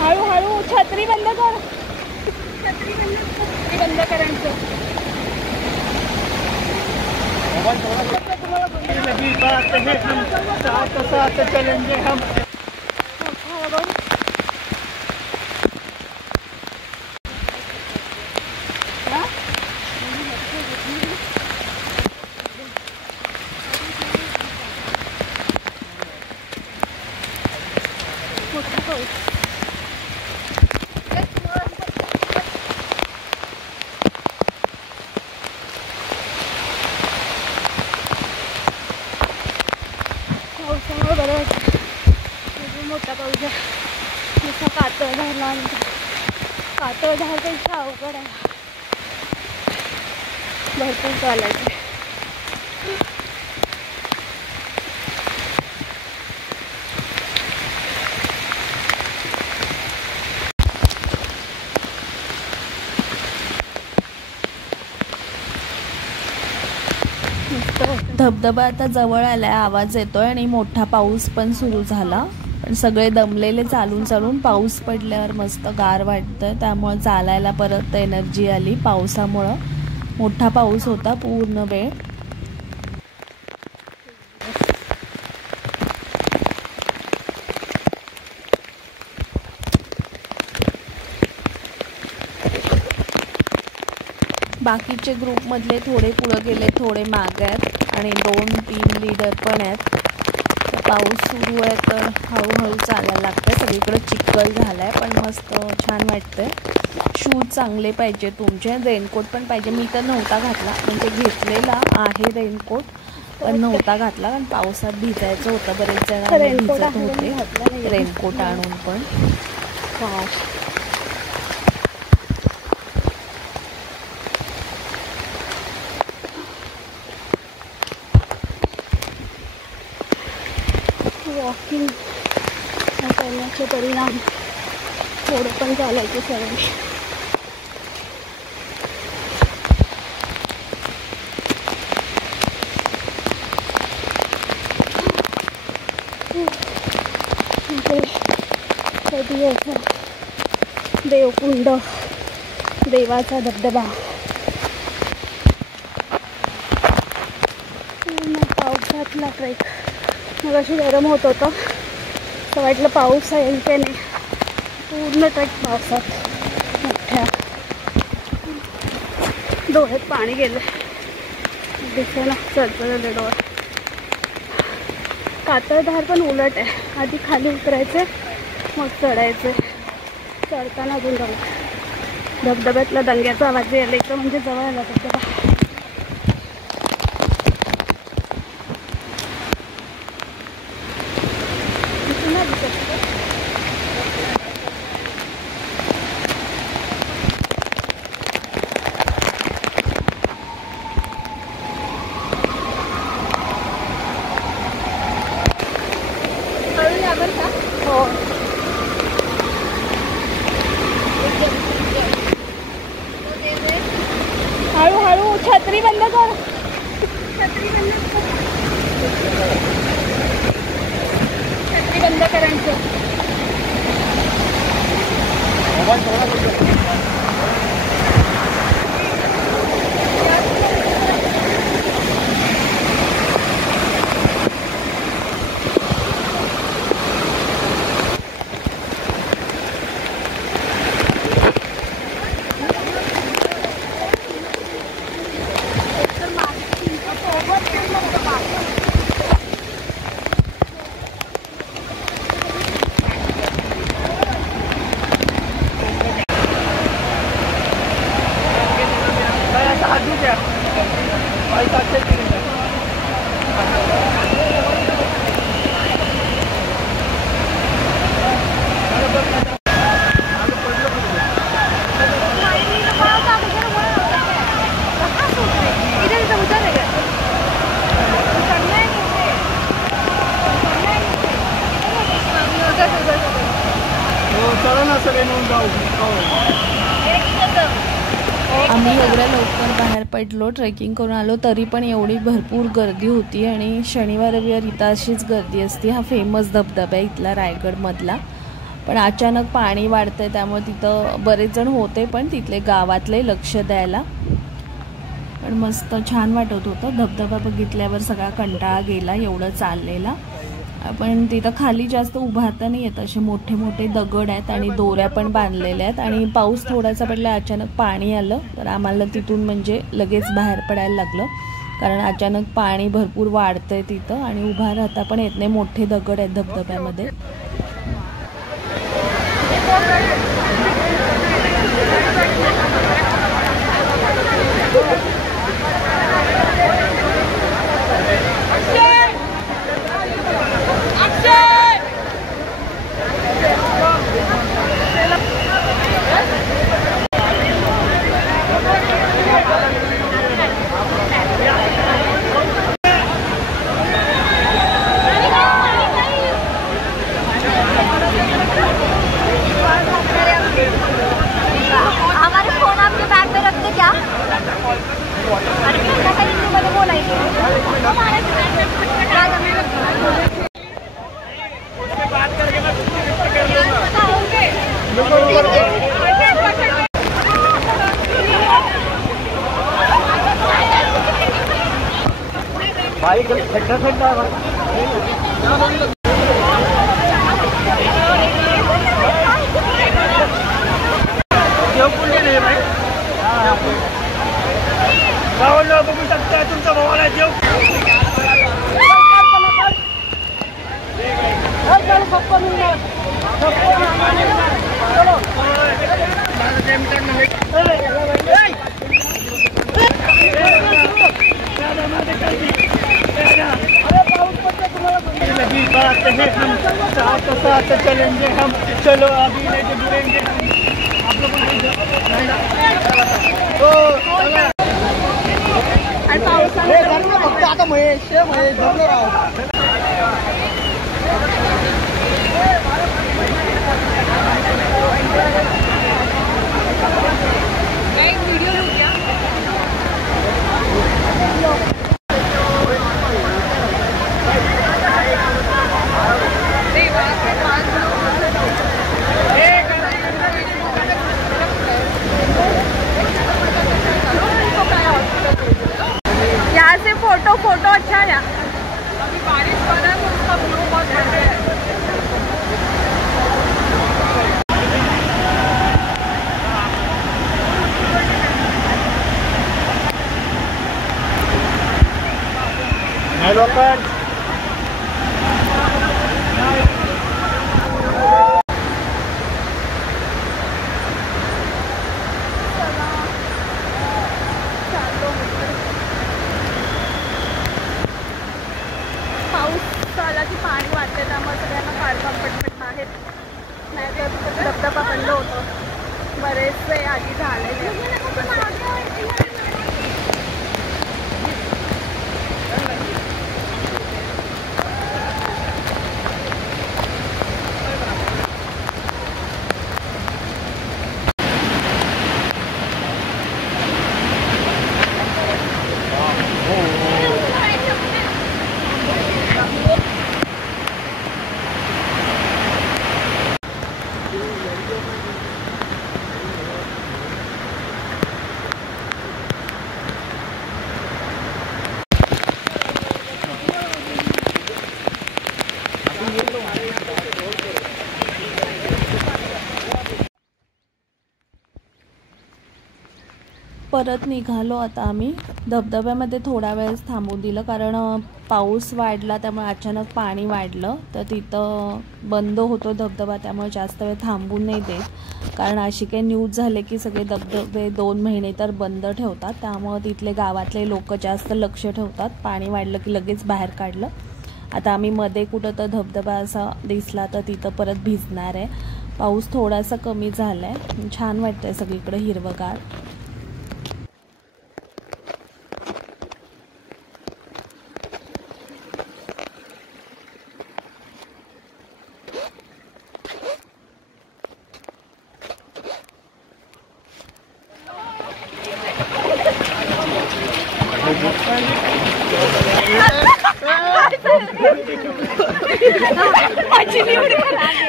हळू हळू छत्री बंद कर, छत्री बंद करायचं. चलेंगे हम. पावसामुळे बरं मोठा पाऊस आहे. नुसता कातळ झाला आणि कातळ झाल्यापेक्षा अवघड आहे. भरपूर चालायचं. धबधबा आता जवळ आलाय, आवाज येतोय आणि मोठा पाऊस पण सुरू झाला. पण सगळे दमलेले चालून चालून. पाऊस पडल्यावर मस्त गार वाटतंय, त्यामुळे चालायला परत एनर्जी आली. पावसामुळं मोठा पाऊस होता पूर्ण वेळ. बाकीचे ग्रुपमधले थोडे पुढे गेले, थोडे मागे आहेत आणि 2-3 लीडर पण आहेत. पाऊस सुरू आहे तर हळूहळू चालायला लागतंय. सगळीकडे चिखल झालाय पण मस्त छान वाटतंय. शूज चांगले पाहिजे तुमचे, रेनकोट पण पाहिजे. मी तर नव्हता घातला, म्हणजे घेतलेला आहे रेनकोट पण नव्हता घातला कारण पावसात भिजायचं होतं. बरेच जण भिजत होते रेनकोट आणून पण. वॉकिंग करण्याचे परिणाम थोडं पण चालायची सवय. कधी यायचा देवकुंड, देवाचा धबधबा. पावसातला ट्रेक. मग अशी गरम होत होतं तर वाटलं पाऊस येईल की नाही. पूर्ण ट्रेक पावसात. मोठ्या डोळ्यात पाणी गेलं, दिसेना चढचढले डोळे. कातळधार पण उलट आहे, आधी खाली उतरायचे मग चढायचे. चढताना अजून धबधब्यातला दंग्याचा आवाज यायला इथं, म्हणजे जवळ आला धबधबा. हळू हळू छत्री बंद कर, छत्री बंद करायचं. आम्ही एवढ्या लवकर बाहेर पडलो, ट्रेकिंग करून आलो, तरी पण एवढी भरपूर गर्दी होती. आणि शनिवार रविवार इथं अशीच गर्दी असते. हा फेमस धबधबा आहे इथला रायगडमधला. पण अचानक पाणी वाढतंय त्यामुळे तिथं बरेच जण होते, पण तिथले गावातले लक्ष द्यायला. पण मस्त छान वाटत होतं. धबधबा बघितल्यावर सगळा कंटाळा गेला एवढं चाललेला. पण तिथं खाली जास्त उभारता नाही येत, असे मोठे मोठे दगड आहेत आणि दोऱ्या पण बांधलेल्या आहेत. आणि पाऊस थोडासा पडला, अचानक पाणी आलं, तर आम्हाला तिथून म्हणजे लगेच बाहेर पडायला लागलं, कारण अचानक पाणी भरपूर वाढतंय तिथं आणि उभा राहता पण येत नाही. मोठे दगड आहेत धबधब्यामध्ये. भाई खड्डा खड्डा गावाला बघू शकता तुमचा भावाला जेव लगी बात है, हम साथ साथ चलेंगे, हम चलो अभी नहीं तो गिरेंगे आप लोगों फक्त आता महेश जमलो राव. यहाँ से फोटो अच्छा है. अभी बारिश हो रहा है तो उसका व्यू बहुत बढ़िया है. हेलो पर पाऊस आला की पाणी वाढते, त्यामुळे सगळ्यांना काढता पटपट बाहेर, नाहीतर धबधबा बंद होतो. बरेचसे आधी झालेले. परत निघालो आता आम्ही. धबधब्यामध्ये थोडा वेळ थांबून दिलं, कारण पाऊस वाढला त्यामुळे अचानक पाणी वाढलं, तर तिथं बंद होतो धबधबा, त्यामुळे जास्त वेळ थांबून नाही देत. कारण अशी काही न्यूज झाले की सगळे धबधबे 2 महिने तर बंद ठेवतात, त्यामुळे तिथले गावातले लोक जास्त लक्ष ठेवतात. पाणी वाढलं की लगेच बाहेर काढलं. आता आम्ही मध्ये कुठं तर धबधबा असा दिसला तर तिथं परत भिजणार आहे. पाऊस थोडासा कमी झाला आहे, छान वाटतंय सगळीकडे हिरवगार. मछली उड़कर आ गई।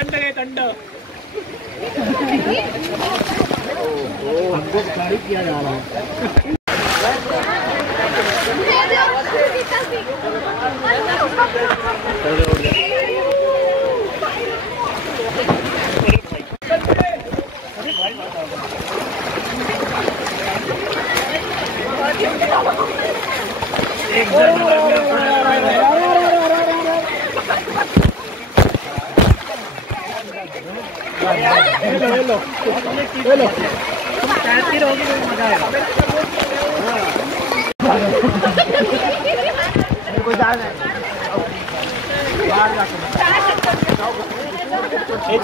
मछली थंड हमको गाड़ी किया जा रहा है। हेलो कैसी रहोगी तो मजा आएगा।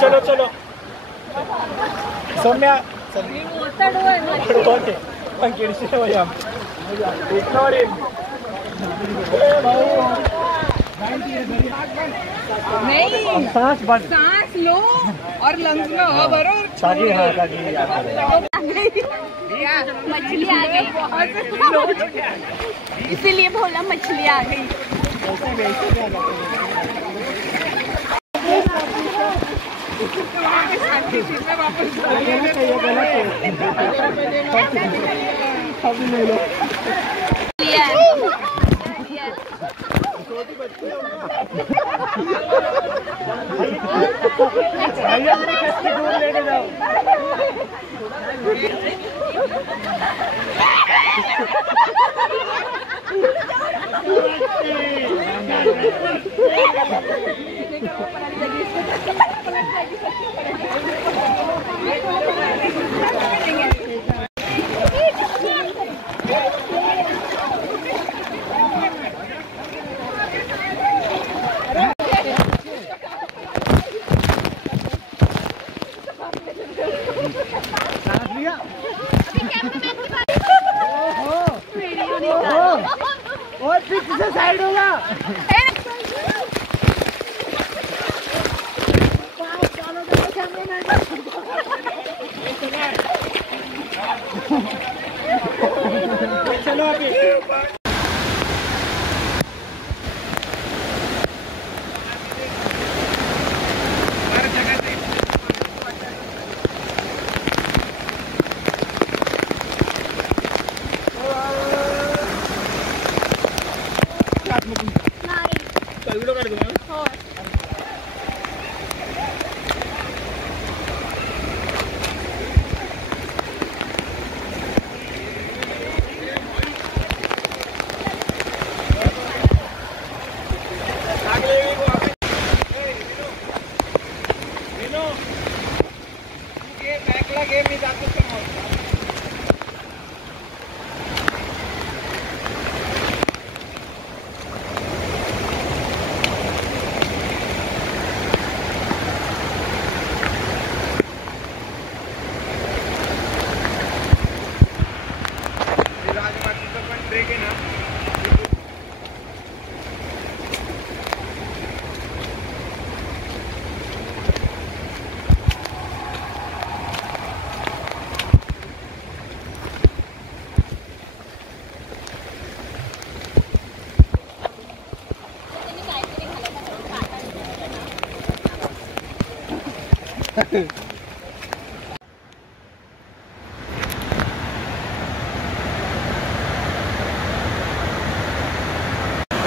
चलो चलो सौम्या नहीं, सांस बंद, सांस लो और लंग्स में हवा भरो। मछली आ गई, इसीलिए बोला मछली आ गई। लेके जाओ। और पीछे से साइड होगा। चलो अभी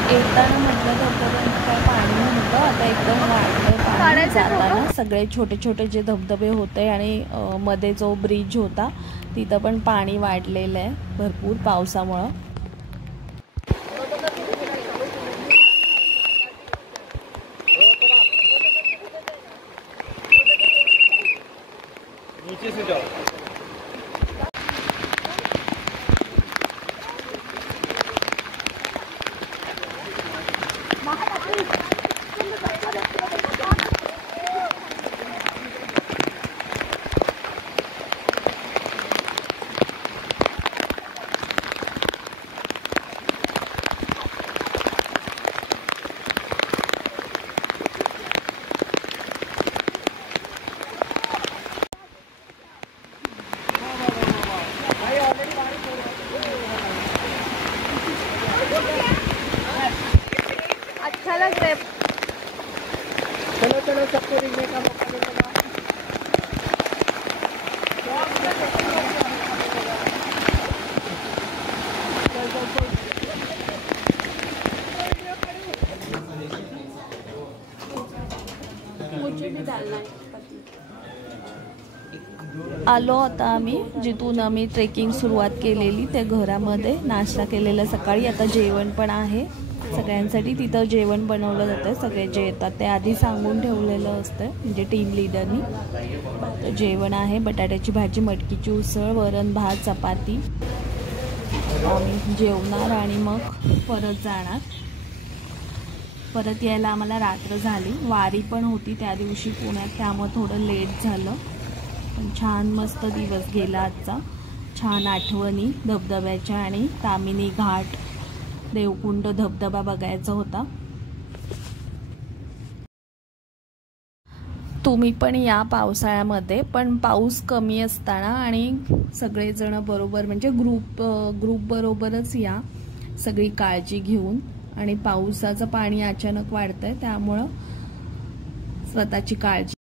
येताना म्हटलं धबधब्यात काय पाणी नव्हतं, आता एकदम वाढलं पाणी जाताना. सगळे छोटे छोटे जे धबधबे होते आणि मध्ये जो ब्रिज होता तिथं पण पाणी वाढलेलं आहे भरपूर पावसामुळं. नीचे से जाओ। आलो आता आम्ही जिथून आम्ही ट्रेकिंग सुरुवात केलेली त्या घरामध्ये. नाश्ता केलेला सकाळी. आता जेवण पण आहे सगळ्यांसाठी. तिथं जेवण बनवलं जातं. सगळे जे येतात ते आधी सांगून ठेवलेलं असतं म्हणजे टीम लीडरनी. तर जेवण आहे बटाट्याची भाजी, मटकीची उसळ, वरण भात, चपाती. आम्ही जेवणार आणि मग परत जाणार. परत यायला आम्हाला रात्र झाली. वारी पण होती त्या दिवशी पुण्यात, त्यामुळे थोडं लेट झालं. पण छान मस्त दिवस गेला आजचा. छान आठवणी धबधब्याच्या आणि तामिनी घाट, देवकुंड धबधबा बघायचा होता. तुम्ही पण या पावसाळ्यामध्ये, पण पाऊस कमी असताना आणि सगळेजण बरोबर म्हणजे ग्रुप बरोबरच या, सगळी काळजी घेऊन. आणि पावसाचं पाणी अचानक वाढतंय त्यामुळं स्वतःची काळजी